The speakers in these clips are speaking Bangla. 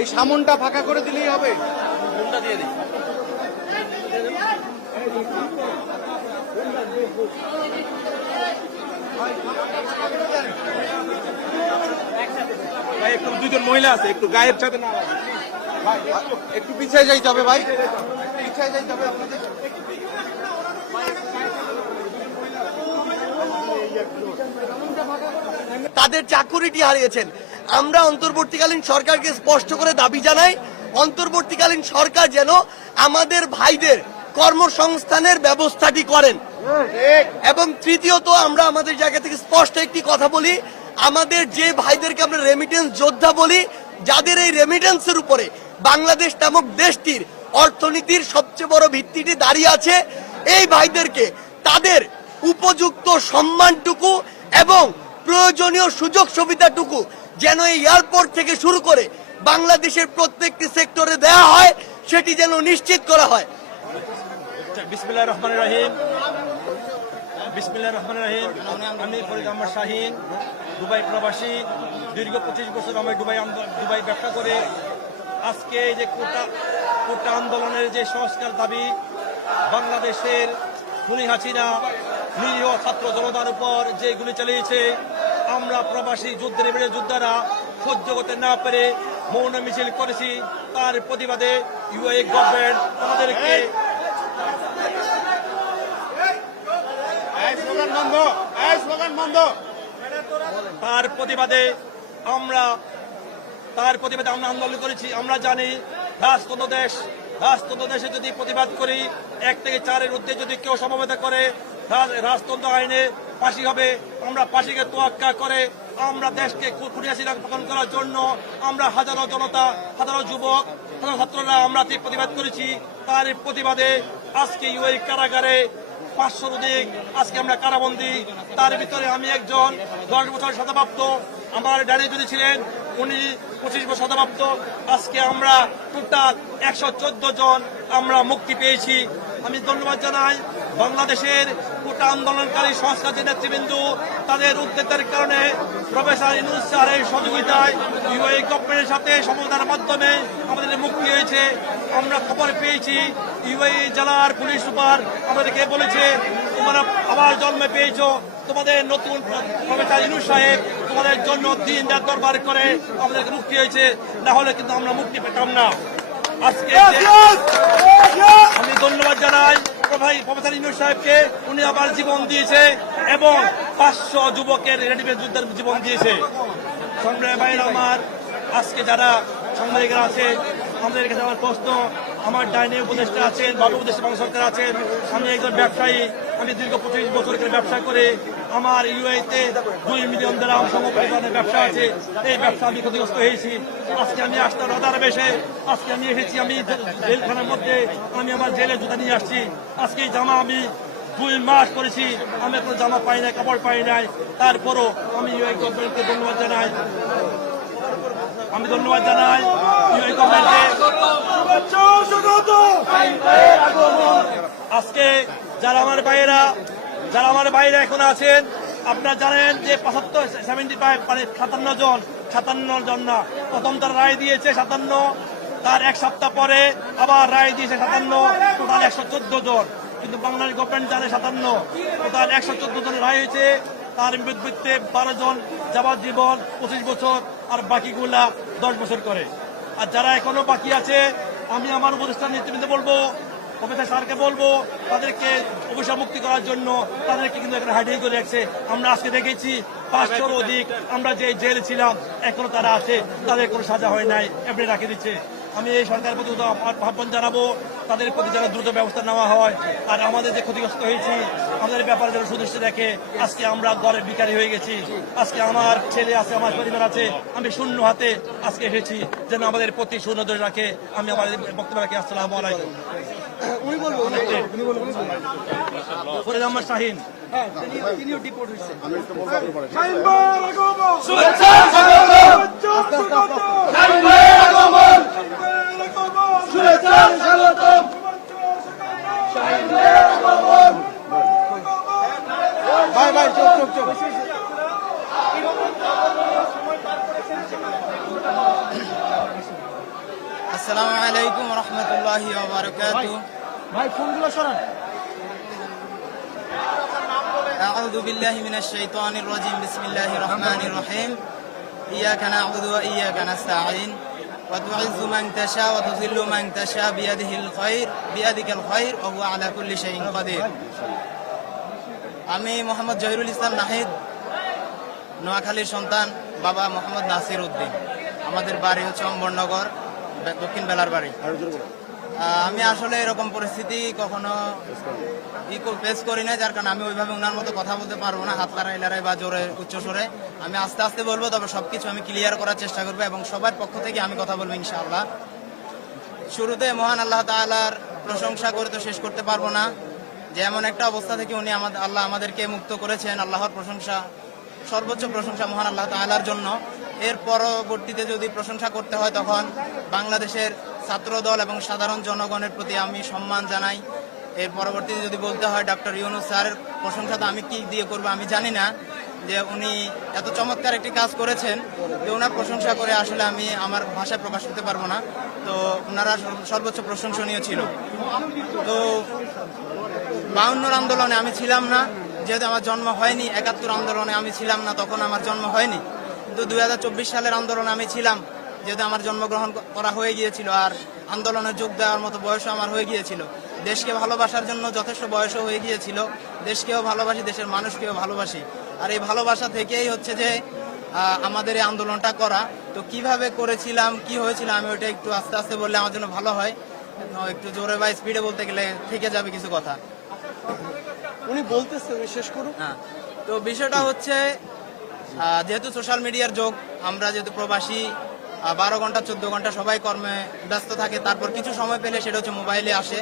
এই সামনটা ফাঁকা করে দিলেই হবে। কোনটা দিয়ে দিই? ভাই একটু দুজন মহিলা আছে, একটু গায়ের সাথে না ভাই, একটু পিছিয়ে যাইতে হবে ভাই, পিছিয়ে যাইতে হবে আপনাদের। তাদের চাকুরিটি হারিয়েছেন। আমরা অন্তর্বর্তীকালীন সরকারকে স্পষ্ট করে দাবি জানাই, অন্তর্বর্তীকালীন সরকার যেন আমাদের ভাইদের কর্মসংস্থানের ব্যবস্থাটি করেন। এবং তৃতীয়ত, আমরা আমাদের জায়গা থেকে স্পষ্ট একটি কথা বলি, আমাদের যে ভাইদেরকে আমরা রেমিটেন্স যোদ্ধা বলি, যাদের এই রেমিটেন্সের উপরে বাংলাদেশ নামক দেশটির অর্থনীতির সবচেয়ে বড় ভিত্তিটি দাঁড়িয়ে আছে, এই ভাইদেরকে তাদের উপযুক্ত সম্মানটুকু এবং প্রয়োজনীয় সুযোগ সুবিধাটুকু যেন এই এয়ারপোর্ট থেকে শুরু করে বাংলাদেশের প্রত্যেকটি সেক্টরে দেয়া হয়, সেটি যেন নিশ্চিত করা হয়। বিসমিল্লাহির রহমানির রহিম। বিসমিল্লাহির রহমানির রহিম। আমি ফরিদ আহমদ শাহিন, দুবাই প্রবাসী। দীর্ঘ 25 বছর আমি দুবাই ব্যবসা করে আজকে যে কোটা আন্দোলনের যে সংস্কার দাবি, বাংলাদেশের খুনি হাসিনা নিরীহ ছাত্র জনতার উপর যে গুলি চালিয়েছে, আমরা প্রবাসী যোদ্ধারা সহ্য করতে না পেরে মৌন মিছিল করেছি। তার প্রতিবাদে ইউএই গভর্নমেন্ট আমাদেরকে তার প্রতিবাদে আমরা আন্দোলন করেছি। আমরা জানি রাজতন্ত্র দেশে যদি প্রতিবাদ করি, 1 থেকে 4-এর ঊর্ধ্বে যদি কেউ সমবেত করে, রাজতন্ত্র আইনে ফাঁসি হবে। আমরা ফাঁসিকে তোয়াক্কা করে আমরা দেশকে খুনিয়াসিরা পতন করার জন্য আমরা হাজারো জনতা, হাজারো যুবক, হাজারো ছাত্ররা আমরা প্রতিবাদ করেছি। তার প্রতিবাদে আজকে ইউএই কারাগারে 500 অধিক আজকে আমরা কারাবন্দী। তার ভিতরে আমি একজন 10 বছর সাজাপ্রাপ্ত, আমার ডানে যদি ছিলেন উনি 25 বছর সাজাপ্রাপ্ত। আজকে আমরা টোটাল 114 জন আমরা মুক্তি পেয়েছি। আমি ধন্যবাদ জানাই বাংলাদেশের কোটা আন্দোলনকারী সংস্কার যে নেতৃবৃন্দ, তাদের উদ্যোগের কারণে প্রফেসর ইউনূস স্যারের সহযোগিতায় ইউএই গভর্নমেন্টের সাথে সমঝোতার মাধ্যমে আমাদের মুক্তি হয়েছে। আমরা খবর পেয়েছি ইউএই জেলার পুলিশ সুপার আমাদেরকে বলেছে, তোমরা আবার জন্মে পেয়েছো, তোমাদের নতুন প্রফেসর ইউনূস সাহেব তোমাদের জন্য দিন রাত দরবার করে আমাদেরকে মুক্তি হয়েছে, না হলে কিন্তু আমরা মুক্তি পেতাম না। আজকে আমি ধন্যবাদ জানাই প্রফেসর ইউনূস সাহেবকে, উনি আবার জীবন দিয়েছে এবং 500 যুবকের রেডিমেড যুদ্ধের জীবন দিয়েছে। সংগ্রামী ভাইয়ের আমার, আজকে যারা সাংবাদিকরা আছে, আমাদের কাছে আমার প্রশ্ন, আমার ডাইনে উপদেষ্টা আছেন, বাবু উপদেষ্টা বাংলা সরকার আছেন, আমি একজন ব্যবসায়ী, আমি দীর্ঘ 25 বছর করে ব্যবসা করে আমার ইউএইতে 2 মিলিয়ন দিরহাম সমপরিমাণের ব্যবসা আছে। এই ব্যবসা আমি ক্ষতিগ্রস্ত হয়েছি। আজকে আমি আসতাম রাদার বেশে, আজকে আমি এসেছি, আমি জেলখানার মধ্যে আমি আমার জেলে জুতা নিয়ে আসছি। আজকে এই জামা আমি 2 মাস করেছি, আমি কোনো জামা পাই নাই, কাপড় পাই নাই। তারপরও আমি ইউএই গভর্নমেন্টকে ধন্যবাদ জানাই। ইউএই গভর্নমেন্টকে। আজকে যারা আমার ভাইয়েরা এখন আছেন, আপনারা জানেন যে 75 মানে 57 জন না, প্রথম তার রায় দিয়েছে 57, তার 1 সপ্তাহ পরে আবার রায় দিয়েছে 57, টোটাল 114 জন। কিন্তু বাংলাদেশ গভর্নমেন্ট জানে 57, টোটাল 114 জনের রায় হয়েছে। তার বিরুদ্ধে 12 জন যাবজ্জীবন 25 বছর, আর বাকিগুলা 10 বছর করে। আর যারা এখনো বাকি আছে, আমি আমার উপদেষ্টা নেতৃবৃন্দ বলবো, প্রফেসর স্যারকে বলবো, তাদেরকে অবসর মুক্তি করার জন্য তাদেরকে কিন্তু এখানে হাইডিং করে রাখছে। আমরা আজকে দেখেছি 500 অধিক আমরা যে জেলে ছিলাম এখনো তারা আছে, তাদের কোনো সাজা হয় নাই, এমনি রাখে দিচ্ছে। আমি এই সরকারের প্রতি আহ্বান জানাবো, তাদের প্রতি যেন দ্রুত ব্যবস্থা নেওয়া হয়। আর আমাদের যে ক্ষতিগ্রস্ত হয়েছি, আমাদের ব্যাপারে যেন সুদৃষ্টি দেখে। আজকে আমরা ঘরে ভিখারি হয়ে গেছি, আজকে আমার ছেলে আছে, আমার পরিবার আছে, আমি শূন্য হাতে আজকে এসেছি, যেন আমাদের প্রতি সুনজর রাখে। আমি আমার বক্তব্য রাখি। আসসালামু আলাইকুম। ফরিদ আহমদ শাহিন, তিনিও ডিপোর্ট হয়েছে। ভাই চুপ। আসসালামু আলাইকুম রহমতুল্লাহি ওয়া বারাকাতুহু। ভাই ফোনগুলো সরান। আউযু বিল্লাহি মিনাশ শাইতানির রাজিম। বিসমিল্লাহির রহমানির রহিম। ইয়াকা না'বুদু ওয়া ইয়াকা নাস্তাঈন। ওয়া তু'ইজ্জু মান তাশা ওয়া তুযিল্লু মান তাশা বিয়াদিকাল খায়র ওয়া হুয়া আলা কুল্লি শাইইন কাদির। আমি মোহাম্মদ জহিরুল ইসলাম নাহিদ, নোয়াখালীর সন্তান, বাবা মোহাম্মদ নাসির উদ্দিন। আমাদের বাড়ি হচ্ছে অম্বরনগর, দক্ষিণ বেলার বাড়ি। আমি আসলে এরকম পরিস্থিতি কখনো ফেস করি না, যার কারণে আমি ওইভাবে ওনার মতো কথা বলতে পারবো না, হাত লড়াই বা জোরে উচ্চ স্বরে। আমি আস্তে আস্তে বলবো, তবে সবকিছু আমি ক্লিয়ার করার চেষ্টা করবো এবং সবার পক্ষ থেকে আমি কথা বলবো ইনশাআল্লাহ। শুরুতে মহান আল্লাহ তাআলার প্রশংসা করে তো শেষ করতে পারবো না, যে এমন একটা অবস্থা থেকে উনি আল্লাহ আমাদেরকে মুক্ত করেছেন। আল্লাহর প্রশংসা, সর্বোচ্চ প্রশংসা মহান আল্লাহ তাআলার জন্য। এর পরবর্তীতে যদি প্রশংসা করতে হয়, তখন বাংলাদেশের ছাত্রদল এবং সাধারণ জনগণের প্রতি আমি সম্মান জানাই। এর পরবর্তীতে যদি বলতে হয়, ডক্টর ইউনূস স্যারের প্রশংসা তো আমি কি দিয়ে করবো আমি জানি না, যে উনি এত চমৎকার একটি কাজ করেছেন, যে ওনার প্রশংসা করে আসলে আমি আমার ভাষায় প্রকাশ করতে পারবো না। তো ওনারা সর্বোচ্চ প্রশংসনীয় ছিল। তো 52 আন্দোলনে আমি ছিলাম না, যেহেতু আমার জন্ম হয়নি। 71 আন্দোলনে আমি ছিলাম না, তখন আমার জন্ম হয়নি। কিন্তু 2024 সালের আন্দোলনে আমি ছিলাম, যেহেতু আমার জন্মগ্রহণ করা হয়ে গিয়েছিল, আর আন্দোলনে যোগ দেওয়ার মতো বয়সও আমার হয়ে গিয়েছিল। দেশকে ভালোবাসার জন্য যথেষ্ট বয়সও হয়ে গিয়েছিল। দেশকেও ভালোবাসি, দেশের মানুষকেও ভালোবাসি। আর এই ভালোবাসা থেকেই হচ্ছে যে আমাদের এই আন্দোলনটা করা। তো কিভাবে করেছিলাম, কি হয়েছিল, আমি ওইটা একটু আস্তে আস্তে বললে আমার জন্য ভালো হয়। একটু জোরে বা স্পিডে বলতে গেলে থেকে যাবে কিছু কথা। উনি বলতেছে, উনি শেষ করুন। হ্যাঁ, তো বিষয়টা হচ্ছে, যেহেতু সোশ্যাল মিডিয়ার যুগ, আমরা যেহেতু প্রবাসী, 12 ঘন্টা 14 ঘন্টা সবাই কর্মে ব্যস্ত থাকে। তারপর কিছু সময় পেলে সেটা হচ্ছে মোবাইলে আসে।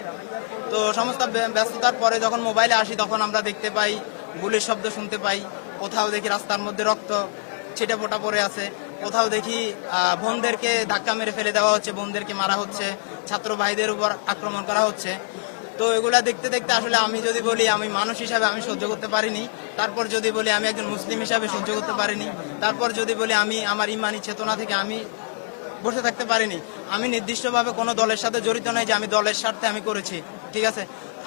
তো সমস্ত ব্যস্ততার পরে যখন মোবাইলে আসি, তখন আমরা দেখতে পাই, গুলির শব্দ শুনতে পাই। কোথাও দেখি রাস্তার মধ্যে রক্ত ছিটে ফোটা পড়ে আছে, কোথাও দেখি বোনদেরকে ধাক্কা মেরে ফেলে দেওয়া হচ্ছে, বোনদেরকে মারা হচ্ছে, ছাত্র ভাইদের উপর আক্রমণ করা হচ্ছে। তো এগুলা দেখতে দেখতে আসলে আমি যদি বলি আমি মানুষ হিসাবে আমি সহ্য করতে পারিনি। তারপর যদি বলি আমি একজন মুসলিম হিসাবে সহ্য করতে পারিনি। তারপর যদি বলি আমি আমার ইমানি চেতনা থেকে আমি বসে থাকতে পারিনি। আমি নির্দিষ্টভাবে কোনো দলের সাথে জড়িত নই যে আমি দলের স্বার্থে আমি করেছি, ঠিক আছে।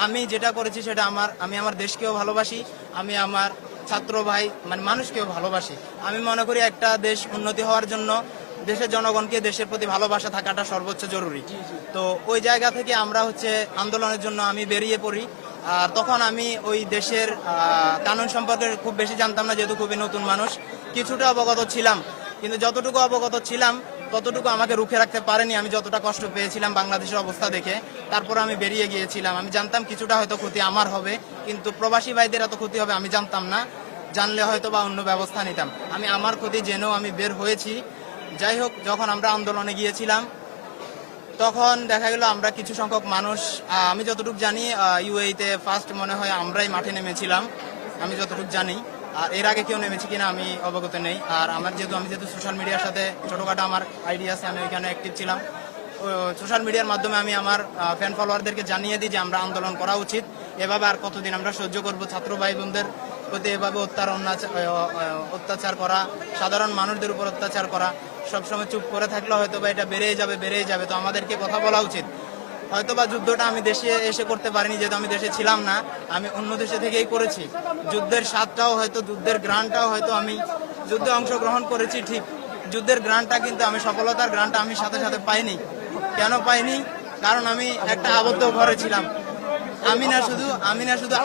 আমি যেটা করেছি সেটা আমি আমার দেশকেও ভালোবাসি, আমি আমার ছাত্র ভাই মানে মানুষকেও ভালোবাসি। আমি মনে করি একটা দেশ উন্নতি হওয়ার জন্য দেশের জনগণকে দেশের প্রতি ভালোবাসা থাকাটা সর্বোচ্চ জরুরি। তো ওই জায়গা থেকে আমরা হচ্ছে আন্দোলনের জন্য আমি বেরিয়ে পড়ি। আর তখন আমি ওই দেশের কানুন সম্পর্কে খুব বেশি জানতাম না, যেহেতু খুবই নতুন মানুষ। কিছুটা অবগত ছিলাম, কিন্তু যতটুকু অবগত ছিলাম ততটুকু আমাকে রুখে রাখতে পারেনি। আমি যতটা কষ্ট পেয়েছিলাম বাংলাদেশের অবস্থা দেখে, তারপর আমি বেরিয়ে গিয়েছিলাম। আমি জানতাম কিছুটা হয়তো ক্ষতি আমার হবে, কিন্তু প্রবাসী ভাইদের এত ক্ষতি হবে আমি জানতাম না। জানলে হয়তো বা অন্য ব্যবস্থা নিতাম। আমি আমার ক্ষতি জেনেও আমি বের হয়েছি। যাই হোক, যখন আমরা আন্দোলনে গিয়েছিলাম, তখন দেখা গেল আমরা কিছু সংখ্যক মানুষ, আমি যতটুকু জানি ইউএইতে ফার্স্ট মনে হয় আমরাই মাঠে নেমেছিলাম, আমি যতটুকু জানি। আর এর আগে কেউ নেমেছি কিনা আমি অবগত নেই। আর আমি যেহেতু সোশ্যাল মিডিয়ার সাথে ছোটখাটো আমার আইডিয়া আছে, আমি ওইখানে অ্যাক্টিভ ছিলাম। সোশ্যাল মিডিয়ার মাধ্যমে আমি আমার ফ্যান ফলোয়ারদেরকে জানিয়ে দিই যে আমরা আন্দোলন করা উচিত। এভাবে আর কতদিন আমরা সহ্য করব ছাত্র ভাই বোনদের প্রতি এভাবে অত্যাচার করা, সাধারণ মানুষদের উপর অত্যাচার করা। সবসময় চুপ করে থাকলে হয়তো বা এটা বেড়েই যাবে। তো আমাদেরকে কথা বলা উচিত। হয়তোবা যুদ্ধটা আমি দেশে এসে করতে পারিনি, যেহেতু আমি দেশে ছিলাম না, আমি অন্য দেশে থেকেই করেছি। যুদ্ধের স্বাদটাও হয়তো, যুদ্ধের গ্রানটাও হয়তো আমি যুদ্ধে অংশগ্রহণ করেছি ঠিক, যুদ্ধের গ্রানটা কিন্তু আমি সফলতার গ্রানটা আমি সাথে সাথে পাইনি। কেন পাইনি? কারণ আমি একটা আবদ্ধ ঘরে ছিলাম। আমি না শুধু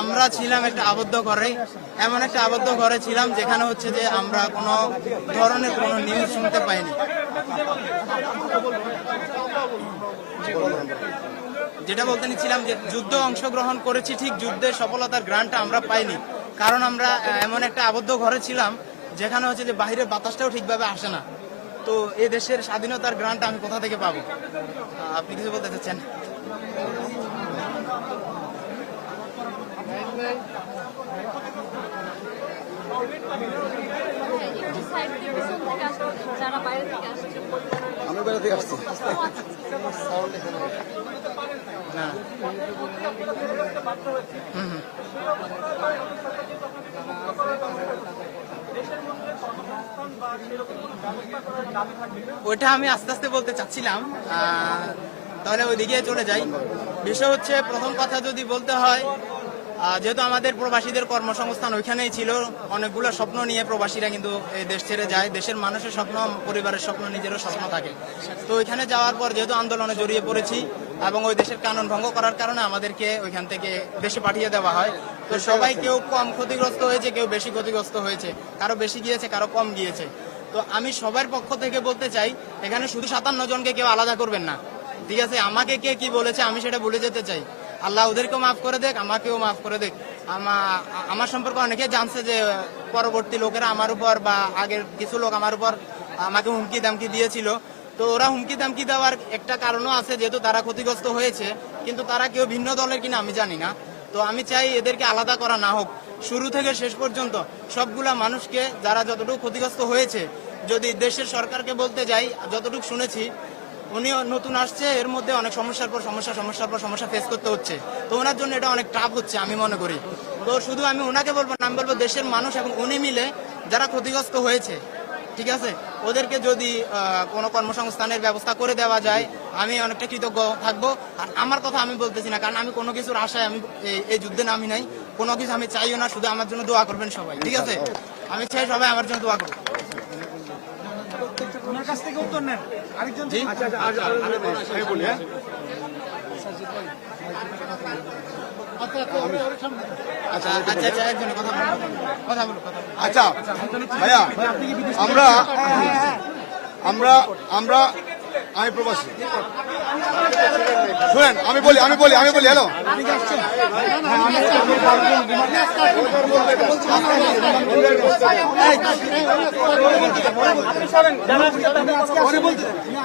আমরা ছিলাম একটা আবদ্ধ ঘরে, এমন একটা আবদ্ধ ঘরে ছিলাম যেখানে হচ্ছে যে আমরা কোনো ধরনের কোনো নিউজ শুনতে পাইনি। যেটা বলতে নিচ্ছিলাম যে যুদ্ধে অংশগ্রহণ করেছি ঠিক, যুদ্ধের সফলতার গ্রান্টটা আমরা পাইনি। কারণ আমরা এমন একটা আবদ্ধ ঘরে ছিলাম যেখানে হচ্ছে যে বাহিরের বাতাসটাও ঠিকভাবে আসে না। তো এই দেশের স্বাধীনতার গ্রান্টটা আমি কোথা থেকে পাবো? আপনি কিছু বলতে চাচ্ছেন? আমরা বেলা থেকে আসছি। না, দেশের মধ্যে কর্মসংস্থান বা সেরকম ওইটা আমি আস্তে আস্তে বলতে চাচ্ছিলাম, তাহলে ওইদিকে চলে যাই। বিষয় হচ্ছে, প্রথম কথা যদি বলতে হয়, যেহেতু আমাদের প্রবাসীদের কর্মসংস্থান ওইখানেই ছিল, অনেকগুলো স্বপ্ন নিয়ে প্রবাসীরা কিন্তু এই দেশ ছেড়ে যায়। দেশের মানুষের স্বপ্ন, পরিবারের স্বপ্ন, নিজেরও স্বপ্ন থাকে। তো ওইখানে যাওয়ার পর যেহেতু আন্দোলনে জড়িয়ে পড়েছি এবং ওই দেশের কানুন ভঙ্গ করার কারণে আমাদেরকে ওইখান থেকে দেশে পাঠিয়ে দেওয়া হয়। তো সবাই কেউ কম ক্ষতিগ্রস্ত হয়েছে, কেউ বেশি ক্ষতিগ্রস্ত হয়েছে, কারো বেশি গিয়েছে, কারো কম গিয়েছে। তো আমি সবার পক্ষ থেকে বলতে চাই, এখানে শুধু 57 জনকে কেউ আলাদা করবেন না, ঠিক আছে? আমাকে কে কি বলেছে আমি সেটা ভুলে যেতে চাই। আল্লাহ ওদেরকেও মাফ করে দেখ, আমাকেও মাফ করে দেখ। আমার সম্পর্কে অনেকে জানছে যে পরবর্তী লোকেরা আমার উপর বা আগের কিছু লোক আমার উপর আমাকে হুমকি দামকি দিয়েছিল। তো ওরা হুমকি দামকি দেওয়ার একটা কারণও আছে, যেহেতু তারা ক্ষতিগ্রস্ত হয়েছে, কিন্তু তারা কেউ ভিন্ন দলের কিনা আমি জানি না। তো আমি চাই এদেরকে আলাদা করা না হোক, শুরু থেকে শেষ পর্যন্ত সবগুলা মানুষকে, যারা যতটুকু ক্ষতিগ্রস্ত হয়েছে, যদি দেশের সরকারকে বলতে যাই, যতটুকু শুনেছি উনি নতুন আসছে, এর মধ্যে অনেক সমস্যার পর সমস্যা ফেস করতে হচ্ছে। তো ওনার জন্য এটা অনেক টাফ হচ্ছে আমি মনে করি। তো শুধু আমি ওনাকে বলবো না, আমি বলবো দেশের মানুষ এবং উনি মিলে যারা ক্ষতিগ্রস্ত হয়েছে, ঠিক আছে, ওদেরকে যদি কোনো কর্মসংস্থানের ব্যবস্থা করে দেওয়া যায়, আমি অনেকটা কৃতজ্ঞ থাকবো। আর আমার কথা আমি বলতেছি না, কারণ আমি কোনো কিছুর আশায় আমি এই যুদ্ধে নামি নাই, কোনো কিছু আমি চাইও না, শুধু আমার জন্য দোয়া করবেন সবাই, ঠিক আছে? আমি চাই সবাই আমার জন্য দোয়া করবেন। ওনার কাছ থেকে উত্তর নেন আরেকজন। আমি বলি, হ্যাঁ? আচ্ছা ভাইয়া, আমি প্রবাসী, শুনেন আমি বলি হ্যালো,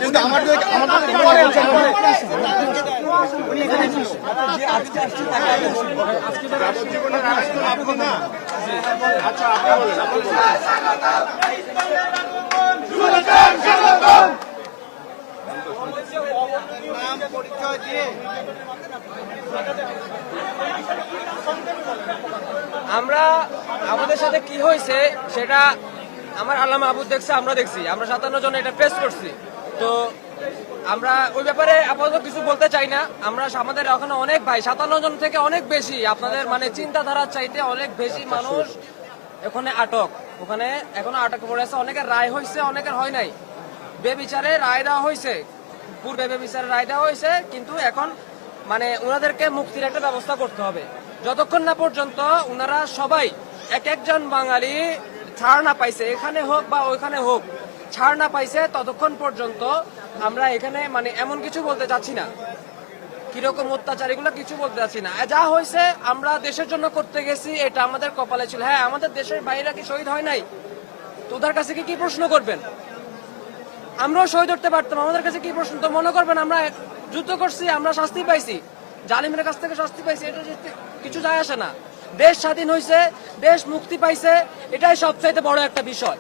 কিন্তু আমার আমরা আমাদের সাথে কি হয়েছে সেটা আমার আল্লামা আবু দেখছে, আমরা দেখছি, আমরা 57 জন এটা ফেস করছি। তো আমরা ওই ব্যাপারে আপাতত কিছু বলতে চাই না। আমরা আমাদের ওখানে অনেক ভাই, 57 জন থেকে অনেক বেশি, আপনাদের মানে চিন্তাধারার চাইতে অনেক বেশি মানুষ ওখানে আটক, ওখানে এখনো আটক পড়ে আছে। অনেকের রায় হয়েছে, অনেকের হয় নাই। বেবিচারে রায় দেওয়া হয়েছে, পূর্বে বেবিচারে রায় দেওয়া হয়েছে, কিন্তু এখন মানে ওনাদেরকে মুক্তির একটা ব্যবস্থা করতে হবে। যতক্ষণ না পর্যন্ত ওনারা সবাই এক একজন বাঙালি ছাড় না পাইছে, এখানে হোক বা ওইখানে হোক, ছাড় না পাইছে, ততক্ষণ পর্যন্ত আমরা এখানে মানে এমন কিছু বলতে চাচ্ছি না, কিরকম অত্যাচার এগুলো কিছু বলতে চাচ্ছি না। যা হয়েছে আমরা দেশের জন্য করতে গেছি, এটা আমাদের কপালে ছিল। হ্যাঁ, আমাদের দেশের বাইরে কি শহীদ হয় নাই? তো ওদের কাছে কি প্রশ্ন করবেন? আমরাও শহীদ হতে পারতাম, আমাদের কাছে কি প্রশ্ন? তো মনে করবেন আমরা যুদ্ধ করছি, আমরা শাস্তি পাইছি, জালিমের কাছ থেকে শাস্তি পাইছি, এটা কিছু যায় আসে না। দেশ স্বাধীন হয়েছে, দেশ মুক্তি পাইছে, এটাই সবচাইতে বড় একটা বিষয়।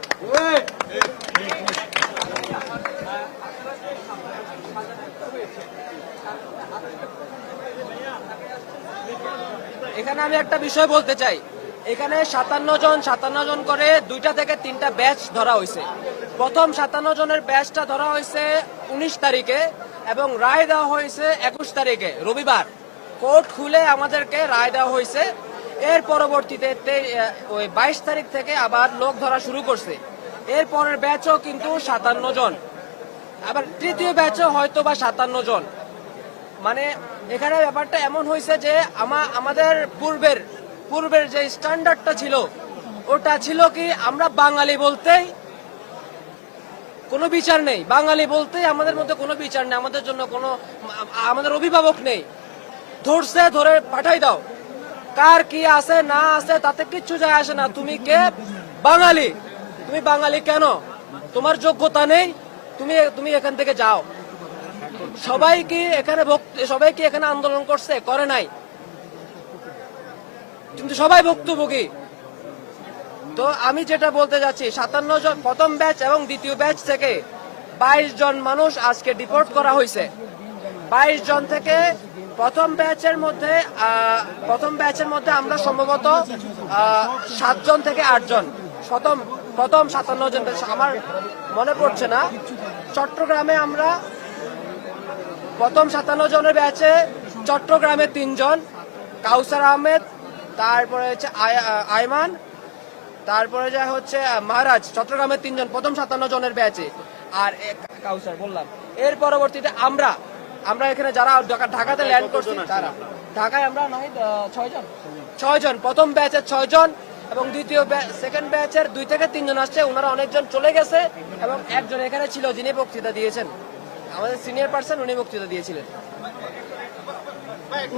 এখানে আমি একটা বিষয় বলতে চাই, এখানে 57 জন করে 2টা থেকে 3টা ব্যাচ ধরা হয়েছে। প্রথম 57 জনের ব্যাচটা ধরা হয়েছে 19 তারিখে এবং রায় দেওয়া হয়েছে 21 তারিখে, রবিবার। কোর্ট খুলে আমাদেরকে রায় দেওয়া হয়েছে। এর পরবর্তীতে ওই 22 তারিখ থেকে আবার লোক ধরা শুরু করছে। এর পরের ব্যাচও কিন্তু 57 জন, আবার তৃতীয় ব্যাচও হয়তো বা 57 জন। মানে এখানে ব্যাপারটা এমন হয়েছে যে আমাদের পূর্বের যে স্ট্যান্ডার্ডটা ছিল, ওটা ছিল কি আমরা বাঙালি বলতেই কোনো বিচার নেই, বাঙালি বলতেই আমাদের মধ্যে কোনো বিচার নেই, আমাদের জন্য কোনো আমাদের অভিভাবক নেই, ধরছে ধরে পাঠাই দাও, কার কি আছে না আছে তাতে কিচ্ছু যায় আসে না। তুমি কে? বাঙালি। তুমি বাঙালি কেন? তোমার যোগ্যতা নেই, তুমি এখান থেকে যাও। সবাই কি এখানে আন্দোলন করছে? করে নাই, কিন্তু সবাই ভুক্তভোগী। তো আমি যেটা বলতে যাচ্ছি, 57 জন প্রথম ব্যাচ এবং দ্বিতীয় ব্যাচ থেকে 22 জন মানুষ আজকে ডিপোর্ট করা হয়েছে। 22 জন থেকে প্রথম ব্যাচের মধ্যে আমরা সম্ভবত 7 জন থেকে 8 জন প্রথম 57 জন আমার মনে পড়ছে না, চট্টগ্রামে আমরা প্রথম 57 জনের ব্যাচে চট্টগ্রামে 3 জন, কাউসার আহমেদ, তারপরে হচ্ছে আয়মান, তারপরে যা হচ্ছে মহারাজ, চট্টগ্রামে 3 জন প্রথম 57 জনের ব্যাচে। আর কাউসার বললাম, এর পরবর্তীতে আমরা এখানে যারা ঢাকাতে ল্যান্ড করছি তারা ঢাকায় আমরা নয় 6 জন প্রথম ব্যাচের 6 জন, এবং দ্বিতীয় সেকেন্ড ব্যাচের 2 থেকে 3 জন আসছে। ওনারা অনেকজন চলে গেছে এবং একজন এখানে ছিল যিনি বক্তৃতা দিয়েছেন, আমাদের সিনিয়র পার্সন, উনি বক্তৃতা দিয়েছিলেন।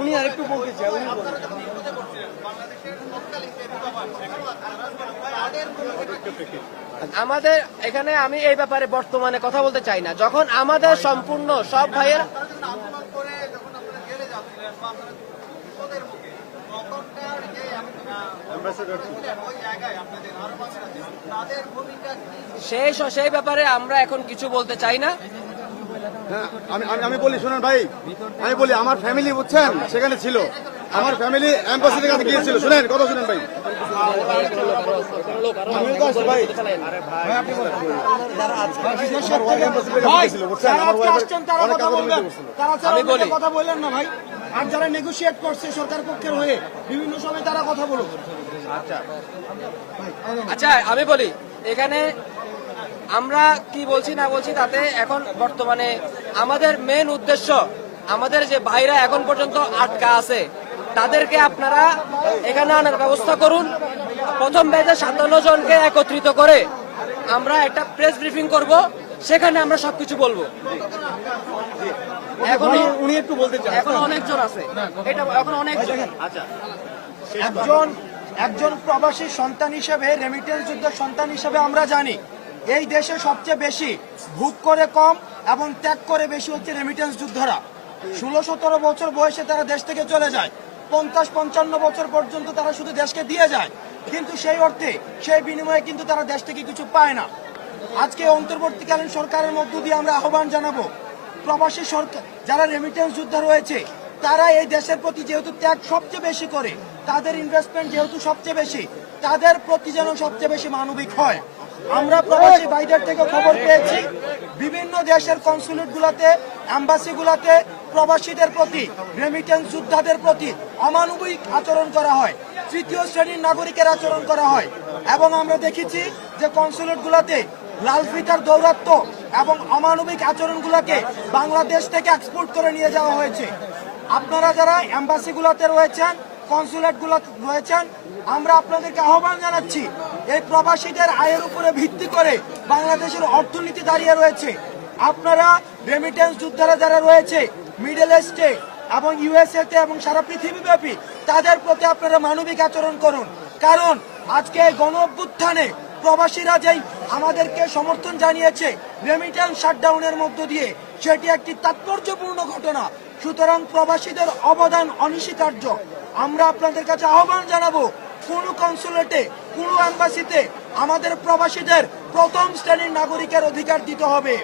উনি আরেকটু বলতে চাই, উনি বলেন। আমাদের এখানে আমি এই ব্যাপারে বর্তমানে কথা বলতে চাই না। যখন আমাদের সম্পূর্ণ সব ভাইয়ের সেই ব্যাপারে আমরা এখন কিছু বলতে চাই না। হ্যাঁ, আমি বলি শুনুন ভাই, আমি বলি আমার ফ্যামিলি বুঝছেন সেখানে ছিল, আমার ফ্যামিলি অ্যাম্বাসিডার কাছে গিয়েছিল। শুনেন কথা শুনেন ভাই, কথা বললেন না ভাই, আর যারা নেগোশিয়েট করছে সরকার পক্ষের হয়ে বিভিন্ন সময় তারা কথা বলুক। আচ্ছা আমি বলি, এখানে আমরা কি বলছি না বলছি তাতে এখন বর্তমানে আমাদের মেন উদ্দেশ্য, আমাদের যে ভাইরা এখন পর্যন্ত আটকা আছে তাদেরকে আপনারা এখানে আনার ব্যবস্থা করুন। প্রথম ব্যাচে 57 জনকে একত্রিত করে আমরা একটা প্রেস ব্রিফিং করব, সেখানে আমরা সবকিছু বলবো। উনি একটু বলতে চান। এখন অনেকজন আছে, এটা এখন অনেকজন। একজন প্রবাসী সন্তান হিসেবে, রেমিটেন্স যুদ্ধের সন্তান হিসেবে আমরা জানি এই দেশে সবচেয়ে বেশি ভোগ করে কম এবং ত্যাগ করে বেশি হচ্ছে রেমিটেন্স যোদ্ধারা। 16-17 বছর বয়সে তারা দেশ থেকে চলে যায়, 50-55 বছর পর্যন্ত তারা শুধু দেশকে দিয়ে যায়, কিন্তু সেই অর্থে সেই বিনিময়ে কিন্তু তারা দেশ থেকে কিছু পায় না। আজকে অন্তর্বর্তীকালীন সরকারের মধ্য দিয়ে আমরা আহ্বান জানাবো, প্রবাসী সরকার যারা রেমিটেন্স যোদ্ধা রয়েছে তারা এই দেশের প্রতি যেহেতু ত্যাগ সবচেয়ে বেশি করে, তাদের ইনভেস্টমেন্ট যেহেতু সবচেয়ে বেশি, তাদের প্রতি যেন সবচেয়ে বেশি মানবিক হয়। আমরা প্রবাসী ভাইদের থেকে খবর পেয়েছি বিভিন্ন দেশের কনসুলেট গুলাতে, অ্যাম্বাসি গুলাতে প্রবাসীদের প্রতি, রেমিটেন্স যোদ্ধাদের প্রতি অমানবিক আচরণ করা হয়, তৃতীয় শ্রেণীর নাগরিকের আচরণ করা হয়। এবং আমরা দেখেছি যে কনসুলেট গুলাতে লাল ফিতার দৌরাত্ম্য এবং অমানবিক আচরণগুলোকে বাংলাদেশ থেকে এক্সপোর্ট করে নিয়ে যাওয়া হয়েছে। আপনারা যারা এম্বাসি গুলাতে রয়েছেন, কনসুলেট গুলাতে রয়েছেন, আমরা আপনাদেরকে আহ্বান জানাচ্ছি, এই প্রবাসীদের আয়ের উপরে ভিত্তি করে বাংলাদেশের অর্থনীতি দাঁড়িয়ে রয়েছে। আপনারা রেমিটেন্স যোদ্ধারা যারা রয়েছে মিডল ইস্টে এবং ইউএসএ তে এবং সারা পৃথিবীব্যাপী, তাদের প্রতি আপনারা মানবিক আচরণ করুন। কারণ আজকে গণ অভ্যুত্থানে প্রবাসীরা যেই আমাদেরকে সমর্থন জানিয়েছে রেমিটেন্স শাটডাউনের মধ্য দিয়ে, সেটি একটি তাৎপর্যপূর্ণ ঘটনা। সুতরাং প্রবাসীদের অবদান অনস্বীকার্য। আমরা আপনাদের কাছে আহ্বান জানাবো, কোন কনসুলেটে, কোন এম্বাসিতে আমাদের প্রবাসীদের প্রথম শ্রেণীর নাগরিকের অধিকার দিতে হবে,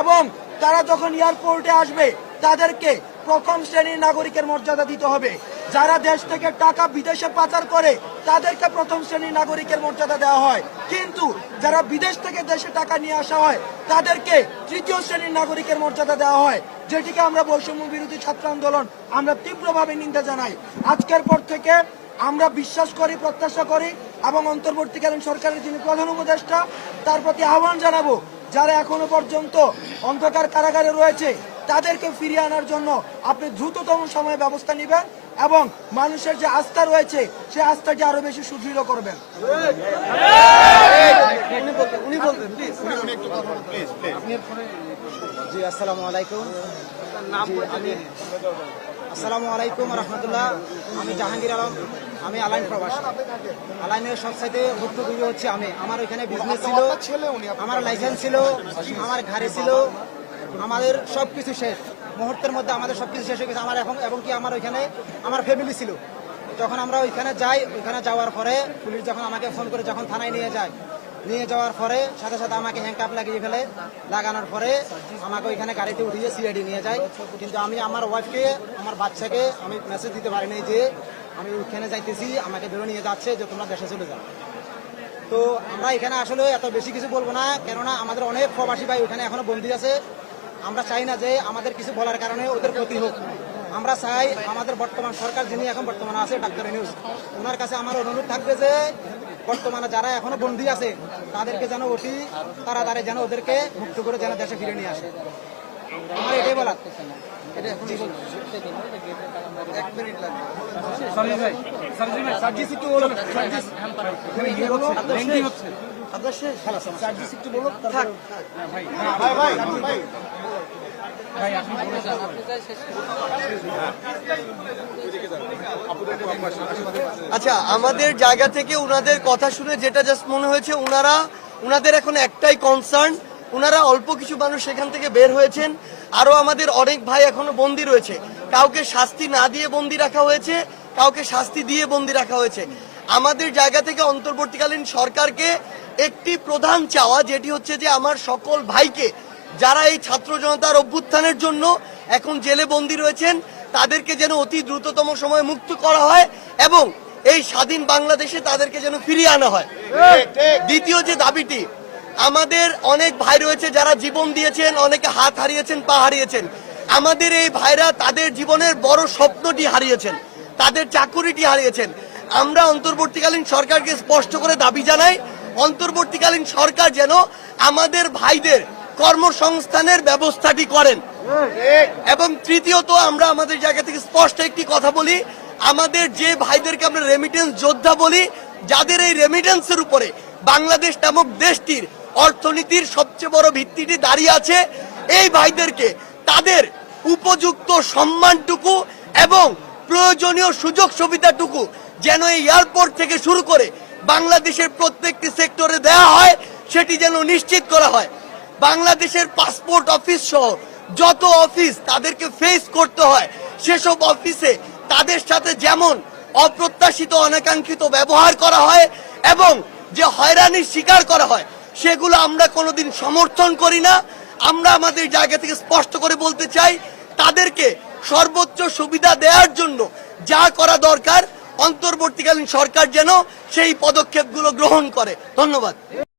এবং তারা যখন এয়ারপোর্টে আসবে তাদেরকে প্রথম শ্রেণীর নাগরিকের মর্যাদা দিতে হবে। যারা দেশ থেকে টাকা বিদেশে পাচার করে তাদেরকে প্রথম শ্রেণীর নাগরিকের মর্যাদা দেওয়া হয়, কিন্তু যারা বিদেশ থেকে দেশে টাকা নিয়ে আসা হয় তাদেরকে তৃতীয় শ্রেণীর নাগরিকের মর্যাদা দেওয়া হয়, যেটিকে আমরা বৈষম্য বিরোধী ছাত্র আন্দোলন আমরা তীব্রভাবে নিন্দা জানাই। আজকের পর থেকে আমরা বিশ্বাস করি, প্রত্যাশা করি এবং অন্তর্বর্তীকালীন সরকারের যিনি প্রধান উপদেষ্টা তার প্রতি আহ্বান জানাবো, যারা এখনো পর্যন্ত অন্ধকার কারাগারে রয়েছে তাদেরকে ফিরিয়ে আনার জন্য আপনি দ্রুততম সময়ে ব্যবস্থা নেবেন এবং মানুষের যে আস্থা রয়েছে সেই আস্থাটি আরো বেশি সুদৃঢ় করবেন। জি আসসালামু আলাইকুম। আসসালামু আলাইকুম রহমতুল্লাহ। আমি জাহাঙ্গীর আলম, আমি আলাইন প্রবাসী। আলাইনের সবসাইতে ভুক্তভোগী হচ্ছে আমি। আমার ওইখানে বিজনেস ছিল, আমার লাইসেন্স ছিল, আমার ঘাড়ে ছিল, আমাদের সবকিছু শেষ মুহূর্তের মধ্যে, আমাদের সবকিছু শেষ হয়ে গেছে। আমার এখন এবং কি আমার ওইখানে আমার ফ্যামিলি ছিল। যখন আমরা ওইখানে যাই, ওইখানে যাওয়ার পরে পুলিশ যখন আমাকে ফোন করে যখন থানায় নিয়ে যায়, নিয়ে যাওয়ার পরে সাথে সাথে আমাকে হ্যান্ডকাপ লাগিয়ে ফেলে। লাগানোর পরে আমাকে ওইখানে গাড়িতে উঠিয়ে সিআইডি নিয়ে যায়। কিন্তু আমি আমার ওয়াইফকে, আমার বাচ্চাকে আমি মেসেজ দিতে পারিনি যে আমি ওইখানে যাইতেছি, আমাকে ধরে নিয়ে যাচ্ছে যে তোমরা দেশে চলে যাও। তো আমরা এখানে আসলে এত বেশি কিছু বলবো না, কেননা আমাদের অনেক প্রবাসী ভাই ওখানে এখনো বন্দী আছে। আমরা চাই না যে আমাদের কিছু বলার কারণে ওদের ক্ষতি হোক। আমরা চাই আমাদের বর্তমান সরকার, যিনি এখন বর্তমানে আছে ডাক্তার ইউনূস, ওনার কাছে আমার অনুরোধ থাকবে যে বর্তমানে যারা এখনো বন্দী আছে তাদেরকে যেন অতি তাড়াতাড়ি যেন ওদেরকে মুক্ত করে যেন দেশে ফিরে নিয়ে আসে। আমার এটাই বলার। আচ্ছা, আমাদের জায়গা থেকে উনাদের কথা শুনে যেটা জাস্ট মনে হয়েছে, উনাদের এখন একটাই কনসার্ন, উনারা অল্প কিছু মানুষ সেখান থেকে বের হয়েছেন, আরো আমাদের অনেক ভাই এখনো বন্দী রয়েছে। কাউকে শাস্তি না দিয়ে বন্দী রাখা হয়েছে, কাউকে শাস্তি দিয়ে বন্দী রাখা হয়েছে। আমাদের জায়গা থেকে অন্তর্বর্তীকালীন সরকারকে একটি প্রধান চাওয়া, যেটি হচ্ছে যে আমার সকল ভাইকে যারা এই ছাত্র জনতার অভ্যুত্থানের জন্য এখন জেলে বন্দী রয়েছেন তাদেরকে যেন অতি দ্রুততম সময়ে মুক্ত করা হয় এবং এই স্বাধীন বাংলাদেশে তাদেরকে যেন ফিরিয়ে আনা হয়। দ্বিতীয় যে দাবিটি, আমাদের অনেক ভাই রয়েছে যারা জীবন দিয়েছেন, অনেকে হাত হারিয়েছেন, পা হারিয়েছেন। আমাদের এই ভাইরা তাদের জীবনের বড় স্বপ্নটি হারিয়েছেন, তাদের চাকুরিটি হারিয়েছেন। আমরা অন্তর্বর্তীকালীন সরকারকে স্পষ্ট করে দাবি জানাই, অন্তর্বর্তীকালীন সরকার যেন আমাদের ভাইদের কর্মসংস্থানের ব্যবস্থাটি করেন। এবং তৃতীয়ত, আমরা আমাদের জায়গা থেকে স্পষ্ট একটি কথা বলি, আমাদের যে ভাইদেরকে আমরা রেমিটেন্স যোদ্ধা বলি, যাদের এই রেমিটেন্সের উপরে বাংলাদেশ নামক দেশটির অর্থনীতির সবচেয়ে বড় ভিত্তিটি দাঁড়িয়ে আছে, এই ভাইদেরকে তাদের উপযুক্ত সম্মানটুকু এবং প্রয়োজনীয় সুযোগ সুবিধাটুকু যেন এই এয়ারপোর্ট থেকে শুরু করে বাংলাদেশের প্রত্যেকটি সেক্টরে দেওয়া হয়, সেটি যেন নিশ্চিত করা হয়। বাংলাদেশের পাসপোর্ট অফিস সহ যত অফিস তাদেরকে ফেস করতে হয়, সেসব অফিসে তাদের সাথে যেমন অপ্রত্যাশিত অনাকাঙ্ক্ষিত ব্যবহার করা হয় এবং যে হয়রানির শিকার করা হয়, সেগুলো আমরা কোনোদিন সমর্থন করি না। আমরা আমাদের জায়গা থেকে স্পষ্ট করে বলতে চাই, তাদেরকে সর্বোচ্চ সুবিধা দেওয়ার জন্য যা করা দরকার অন্তর্বর্তীকালীন সরকার যেন সেই পদক্ষেপগুলো গ্রহণ করে। ধন্যবাদ।